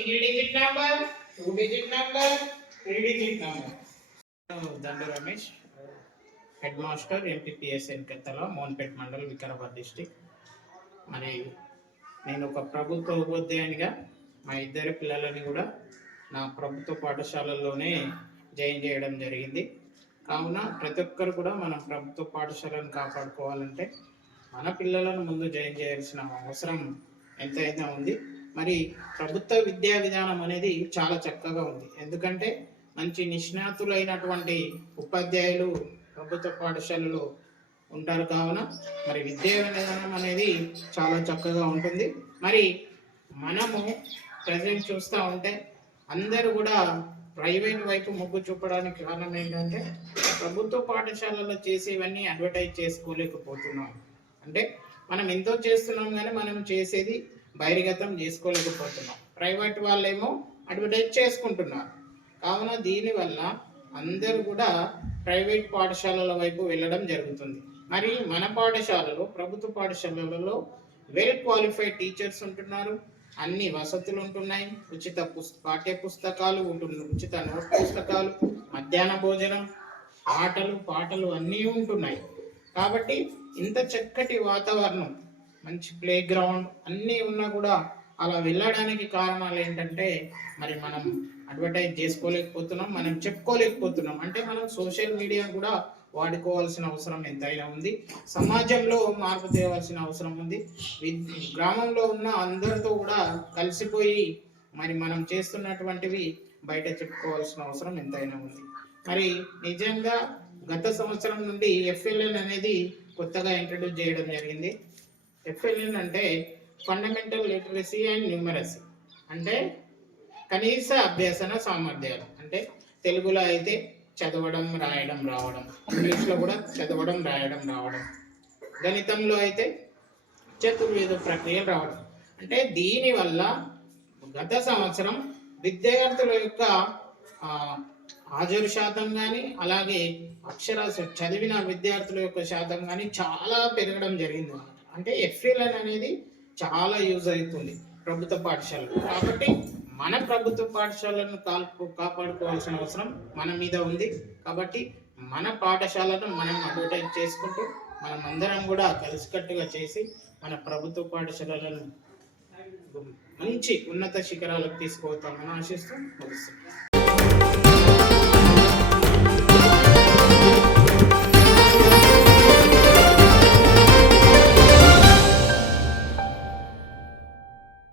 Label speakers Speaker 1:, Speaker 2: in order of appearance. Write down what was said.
Speaker 1: Single digit number two digit number three digit number Dandu Ramesh head master MPPS Enkathala Mominpet mandal Vikarabad district మరి నేను ఒక ప్రభుత్వ ఉపాధ్యాయునిగా మా ఇద్దరు పిల్లలని కూడా నా ప్రభుత్వ పాఠశాలల్లోనే జాయిన్ చేయడం జరిగింది. కావున ప్రతి ఒక్కరు కూడా మన ప్రభుత్వ పాఠశాలను కాపాడుకోవాలంటే మన పిల్లలను ముందు జాయిన్ చేయాల్సిన అవసరం ఎంతైనా ఉంది మరి ప్రభుత్వ విద్యా విధానం అనేది చాలా చక్కగా ఉంది. ఎందుకంటే మంచి నిష్ణాతులైనటువంటి ఉపాధ్యాయులు ప్రభుత్వ పాఠశాలలో ఉంటారు కావున మరి విద్యా విధానం అనేది చాలా చక్కగా ఉంటుంది. మరి మనము ప్రజెంట్ చూస్తూ ఉంటే అందరూ కూడా ప్రైవేట్ వైపు మొగ్గు చూపడానికి కారణం ఏంటంటే ప్రభుత్వ పాఠశాలలో చేసేవన్నీ అడ్వర్టైజ్ చేసుకోలేకపోతున్నాం. అంటే మనం ఎంతో చేస్తున్నాం కానీ మనం చేసేది బహిర్గతం చేసుకోలేకపోతున్నాం. ప్రైవేట్ వాళ్ళేమో అడ్వర్టైజ్ చేసుకుంటున్నారు. కావున దీనివల్ల అందరూ కూడా ప్రైవేట్ పాఠశాలల వైపు వెళ్ళడం జరుగుతుంది. మరి మన పాఠశాలలో ప్రభుత్వ పాఠశాలలలో వెల్ క్వాలిఫైడ్ టీచర్స్ ఉంటున్నారు. అన్ని వసతులు ఉంటున్నాయి. ఉచిత పుస్ పాఠ్య పుస్తకాలు ఉంటున్నాయి ఉచిత నోట్ పుస్తకాలు మధ్యాహ్న భోజనం ఆటలు పాటలు అన్నీ ఉంటున్నాయి. కాబట్టి ఇంత చక్కటి వాతావరణం మంచి ప్లే గ్రౌండ్ అన్నీ ఉన్నా కూడా అలా వెళ్ళడానికి కారణాలు ఏంటంటే మరి మనం అడ్వర్టైజ్ చేసుకోలేకపోతున్నాం మనం చెప్పుకోలేకపోతున్నాం. అంటే మనం సోషల్ మీడియా కూడా వాడుకోవాల్సిన అవసరం ఎంతైనా ఉంది. సమాజంలో మార్పు తేవాల్సిన అవసరం ఉంది. గ్రామంలో ఉన్న అందరితో కూడా కలిసిపోయి మరి మనం చేస్తున్నటువంటివి బయట చెప్పుకోవాల్సిన అవసరం ఎంతైనా ఉంది. మరి నిజంగా గత సంవత్సరం నుండి ఎఫ్ఎల్ఎన్ అనేది కొత్తగా ఇంట్రడ్యూస్ చేయడం జరిగింది. ఎఫ్ఎల్ఎన్ అంటే ఫండమెంటల్ లిటరసీ అండ్ న్యూమరసీ అంటే కనీస అభ్యసన సామర్థ్యాలు. అంటే తెలుగులో అయితే చదవడం రాయడం రావడం. ఇంగ్లీష్లో కూడా చదవడం రాయడం రావడం. గణితంలో అయితే చతుర్వేద ప్రక్రియలు రావడం. అంటే దీనివల్ల గత సంవత్సరం విద్యార్థుల యొక్క హాజరు శాతం కానీ అలాగే అక్షరాస్యత చదివిన విద్యార్థుల యొక్క శాతం కానీ చాలా పెరగడం జరిగింది అంటే అంటే ఎఫ్ఎల్ఎన్ అనేది చాలా యూజ్ అవుతుంది ప్రభుత్వ పాఠశాలలు. కాబట్టి మన ప్రభుత్వ పాఠశాలను కాల్పు కాపాడుకోవాల్సిన అవసరం మన మీద ఉంది. కాబట్టి మన పాఠశాలను మనం అడ్వర్టైజ్ చేసుకుంటూ మనం అందరం కూడా కలిసికట్టుగా చేసి మన ప్రభుత్వ పాఠశాలలను మంచి ఉన్నత శిఖరాలకు తీసుకుపోతామని ఆశిస్తూ ముగిస్తున్నాం